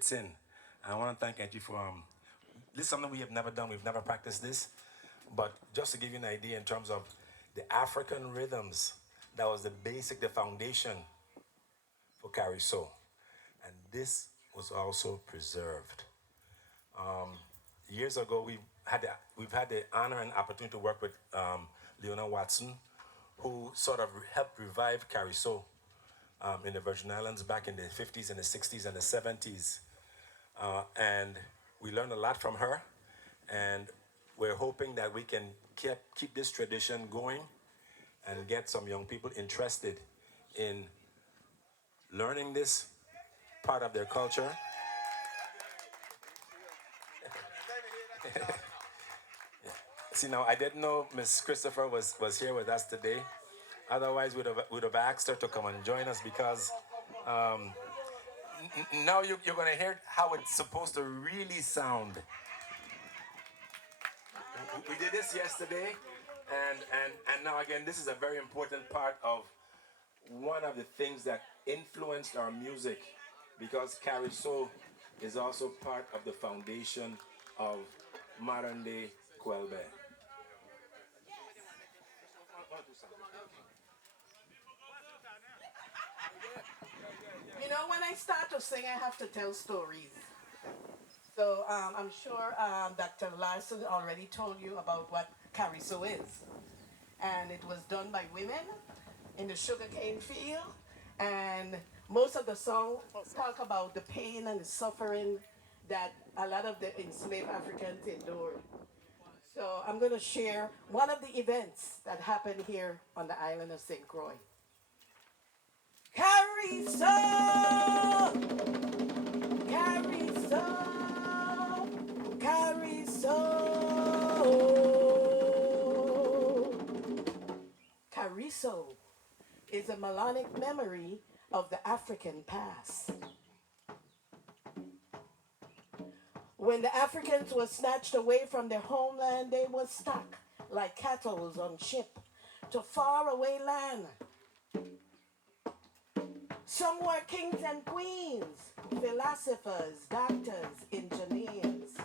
fits in. I want to thank Angie for this is something we have never done. We've never practiced this, but just to give you an idea in terms of the African rhythms, that was the basic, the foundation for Cariso, and this was also preserved. Years ago, we've had the honor and opportunity to work with Leona Watson, who sort of helped revive Cariso in the Virgin Islands back in the 50s and the 60s and the 70s. And we learned a lot from her. And we're hoping that we can keep this tradition going and get some young people interested in learning this part of their culture. See, now I didn't know Miss Christopher was here with us today. Otherwise, would have asked her to come and join us because now you're going to hear how it's supposed to really sound. We did this yesterday, and now again, this is a very important part of one of the things that influenced our music because Cariso is also part of the foundation of modern day Quelbe. You know, when I start to sing, I have to tell stories. So I'm sure Dr. Larson already told you about what Cariso is. And it was done by women in the sugarcane field. And most of the song talk about the pain and the suffering that a lot of the enslaved Africans endured. So I'm going to share one of the events that happened here on the island of St. Croix. Cariso! Cariso! Cariso! Cariso is a melodic memory of the African past. When the Africans were snatched away from their homeland, they were stuck like cattle on ship to faraway land. Some were kings and queens, philosophers, doctors, engineers.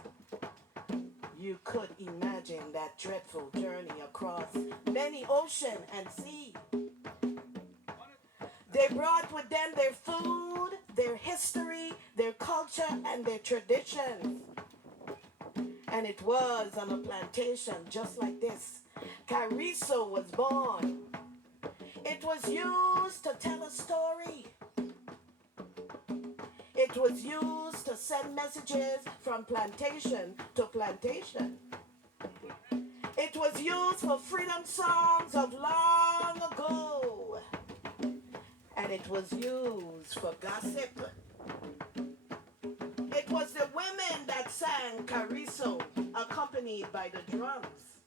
You could imagine that dreadful journey across many ocean and sea. They brought with them their food, their history, their culture, and their traditions. And it was on a plantation just like this. Cariso was born. It was used to tell a story. It was used to send messages from plantation to plantation. It was used for freedom songs of long ago. And it was used for gossip. It was the women that sang Cariso, accompanied by the drums.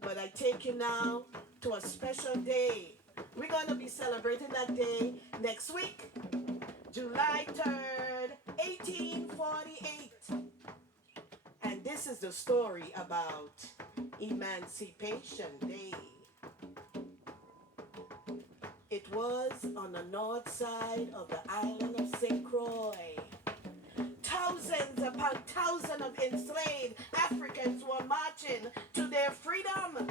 But I take you now to a special day. We're going to be celebrating that day next week, July 3rd, 1848. And this is the story about Emancipation Day. It was on the north side of the island of St. Croix. Thousands upon thousands of enslaved Africans were marching to their freedom.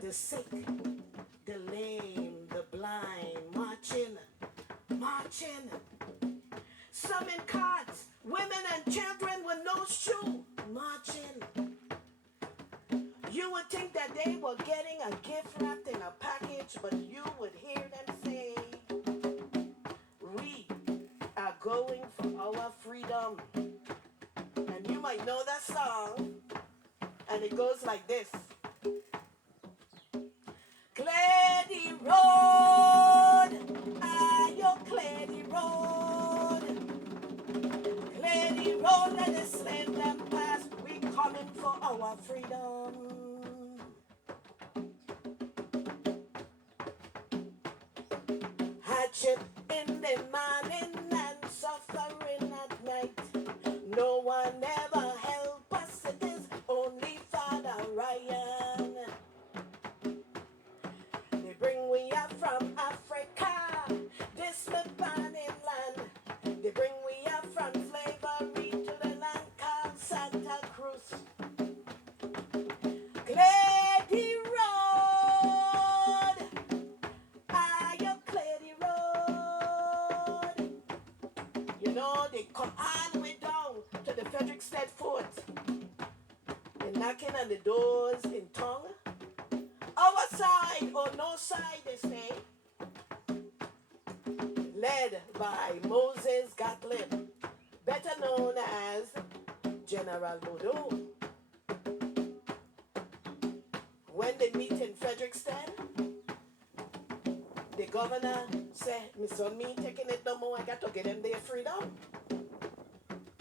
The sick, the lame, the blind, marching, marching. Some in carts, women and children with no shoe, marching. You would think that they were getting a gift wrapped in a package, but you would hear them say, we are going for our freedom. And you might know that song, and it goes like this. Clear the road, ayo, clear the road. Clear the road, let the slave them pass. We coming for our freedom. Hardship in the morning and suffering at night. No one ever help us, it is only Father Ryan. They bring we up from Africa, this the burning set foot. They're knocking on the doors in tongue. Our side or no side, they say. Led by Moses Gatlin, better known as General Bodo. When they meet in Frederickston, the governor said, "My son, me taking it no more. I got to get them their freedom."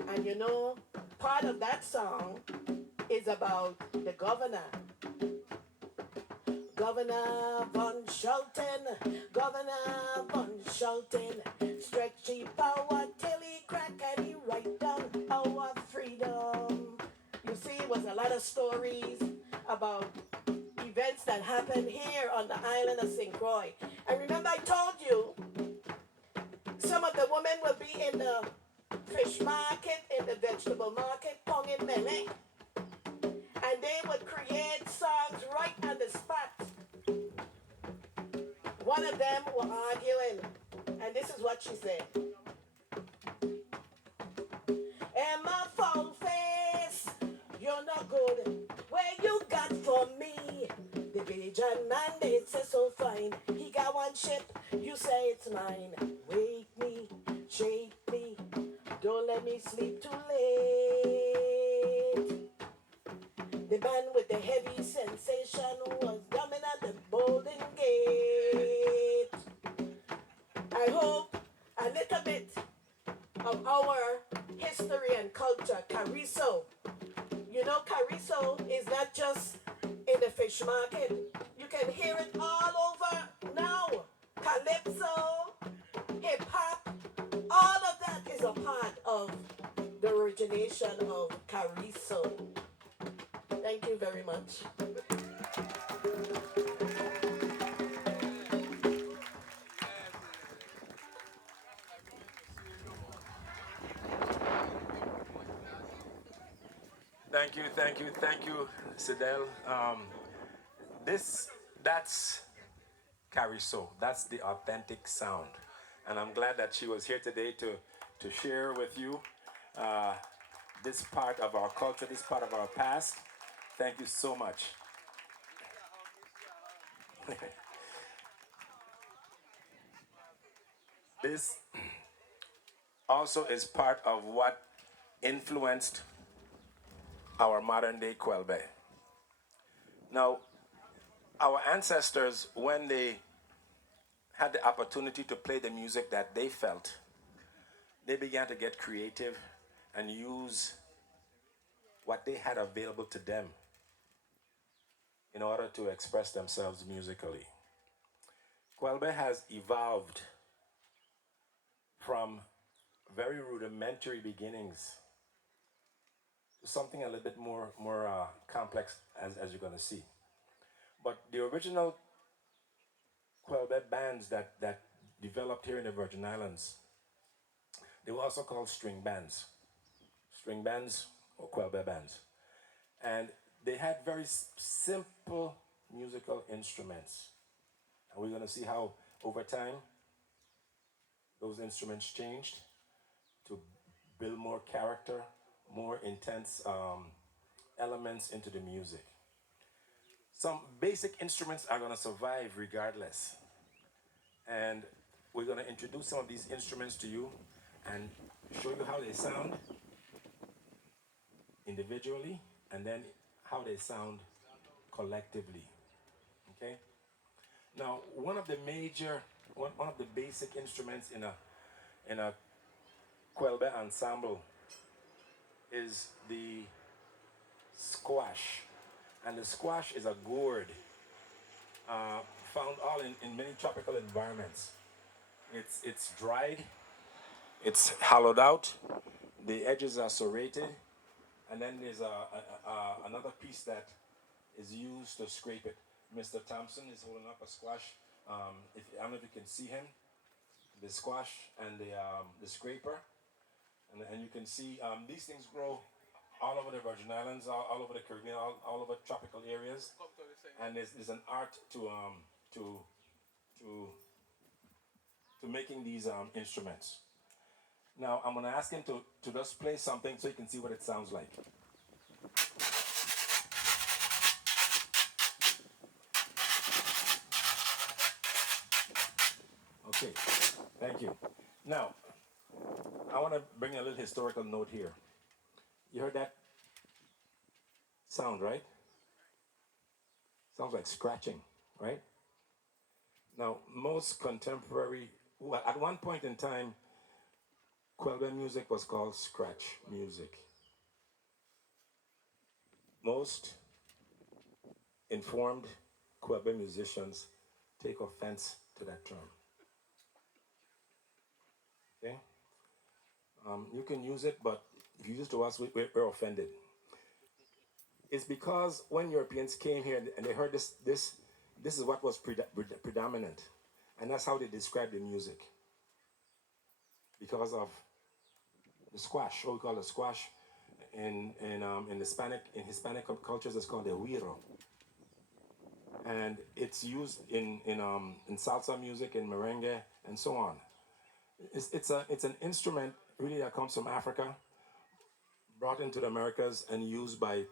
And you know, part of that song is about the governor. Governor von Schulten, Governor von Schulten, stretchy power till he crack and he write down our freedom. You see, it was a lot of stories about events that happened here on the island of St. Croix. And remember I told you, some of the women will be in the fish market, in the vegetable market, ponging mele. And they would create songs right on the spot. One of them were arguing, and this is what she said. Emma Foul Face, you're not good. Where you got for me? The Bajan mandate says so fine. He got one ship, you say it's mine. Wake me, shake me, don't let me sleep too late. The man with the heavy sensation was coming at the Golden Gate. I hope a little bit of our history and culture, Cariso. You know, Cariso is not just in the fish market. You can hear it all over now. Calypso, hip hop, all of that is a part of the origination of Cariso. Thank you very much. Thank you, Sidel. This, that's Cariso. That's the authentic sound. And I'm glad that she was here today to share with you uh, this part of our culture, this part of our past. Thank you so much. This also is part of what influenced our modern day Quelbe. Now, our ancestors, when they had the opportunity to play the music that they felt, they began to get creative and use what they had available to them in order to express themselves musically. Quelbe has evolved from very rudimentary beginnings to something a little bit more complex, as you're going to see. But the original Quelbe bands that developed here in the Virgin Islands, they were also called string bands or Quelbe bands. And they had very simple musical instruments. And we're going to see how over time those instruments changed to build more character, more intense elements into the music. Some basic instruments are going to survive regardless. And we're going to introduce some of these instruments to you and show you how they sound individually and then how they sound collectively. Okay? Now, one of the basic instruments in a Quelbe ensemble is the squash. And the squash is a gourd uh, found all in many tropical environments. It's dried, it's hollowed out, the edges are serrated, and then there's another piece that is used to scrape it. Mr. Thompson is holding up a squash. I don't know if you can see him, the squash and the scraper. And you can see these things grow all over the Virgin Islands, all over the Caribbean, all over tropical areas. And there's an art to to making these instruments. Now I'm gonna ask him to just play something so you can see what it sounds like. Okay, thank you. Now, I want to bring a little historical note here. You heard that sound, right? Sounds like scratching, right? Now, most contemporary, well, at one point in time, Quelbe music was called scratch music. Most informed Quelbe musicians take offense to that term. Okay? You can use it, but if you use it to us, we're offended. It's because when Europeans came here and they heard this is what was predominant, and that's how they described the music. Because of the squash, what we call the squash, in Hispanic cultures, it's called the huiro, and it's used in salsa music, in merengue, and so on. It's an instrument really that comes from Africa, brought into the Americas, and used by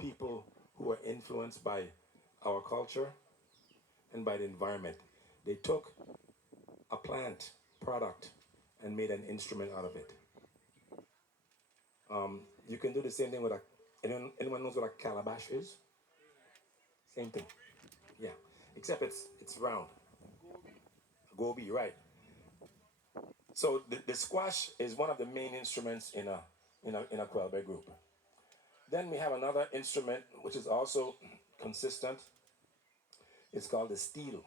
people who are influenced by our culture and by the environment. They took a plant product and made an instrument out of it. You can do the same thing with a. Anyone knows what a calabash is? Same thing. Yeah, except it's round. Gobi, right? So the squash is one of the main instruments in a Quelbe group. Then we have another instrument which is also consistent. It's called the steel,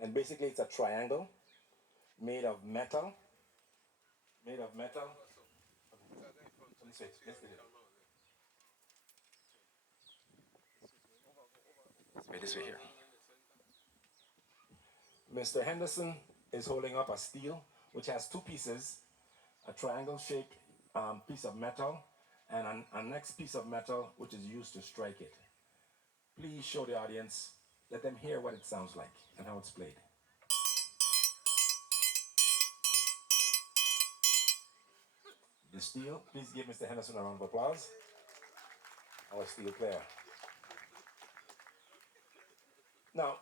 and basically it's a triangle made of metal. Made of metal. This way, this way here. Mr. Henderson is holding up a steel which has two pieces, a triangle shaped piece of metal and a next piece of metal which is used to strike it. Please show the audience, let them hear what it sounds like and how it's played. The steel, please give Mr. Henderson a round of applause, our steel player. Now,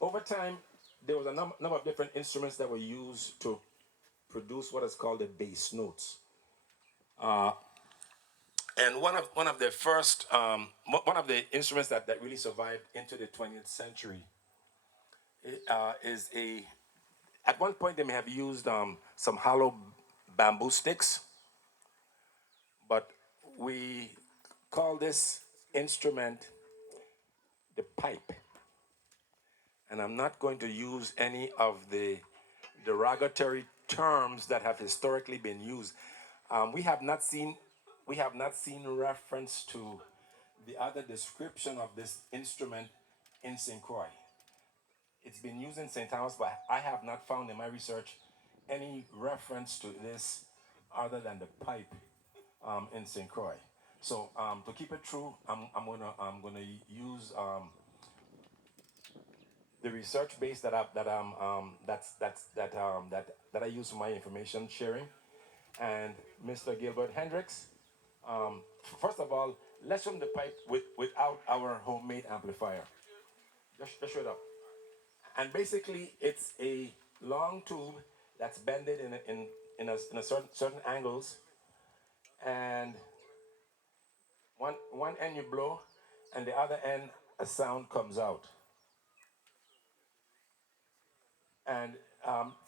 over time, there was a number of different instruments that were used to produce what is called the bass notes. And one of the first one of the instruments that really survived into the 20th century is a. At one point, they may have used some hollow bamboo sticks, but we call this instrument the pipe. And I'm not going to use any of the derogatory terms that have historically been used. We have not seen reference to the other description of this instrument in St. Croix. It's been used in St. Thomas, but I have not found in my research any reference to this other than the pipe in St. Croix. So to keep it true, I'm gonna use the research base that I use for my information sharing. And Mr. Gilbert Hendricks, first of all, let's run the pipe without our homemade amplifier. Just show it up. And basically, it's a long tube that's bended in a certain angles, and one end you blow, and the other end a sound comes out. And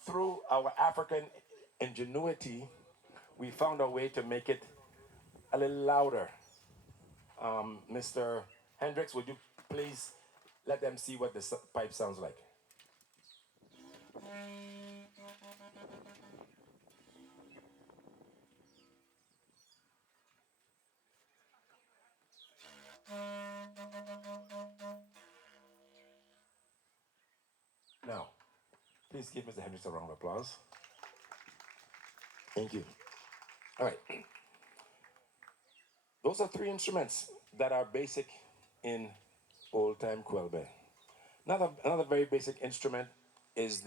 through our African ingenuity, we found a way to make it a little louder. Mr. Hendricks, would you please let them see what the pipe sounds like? Now, please give Mr. Hendricks a round of applause. Thank you. All right. Those are three instruments that are basic in old time Quelbe. Another very basic instrument is the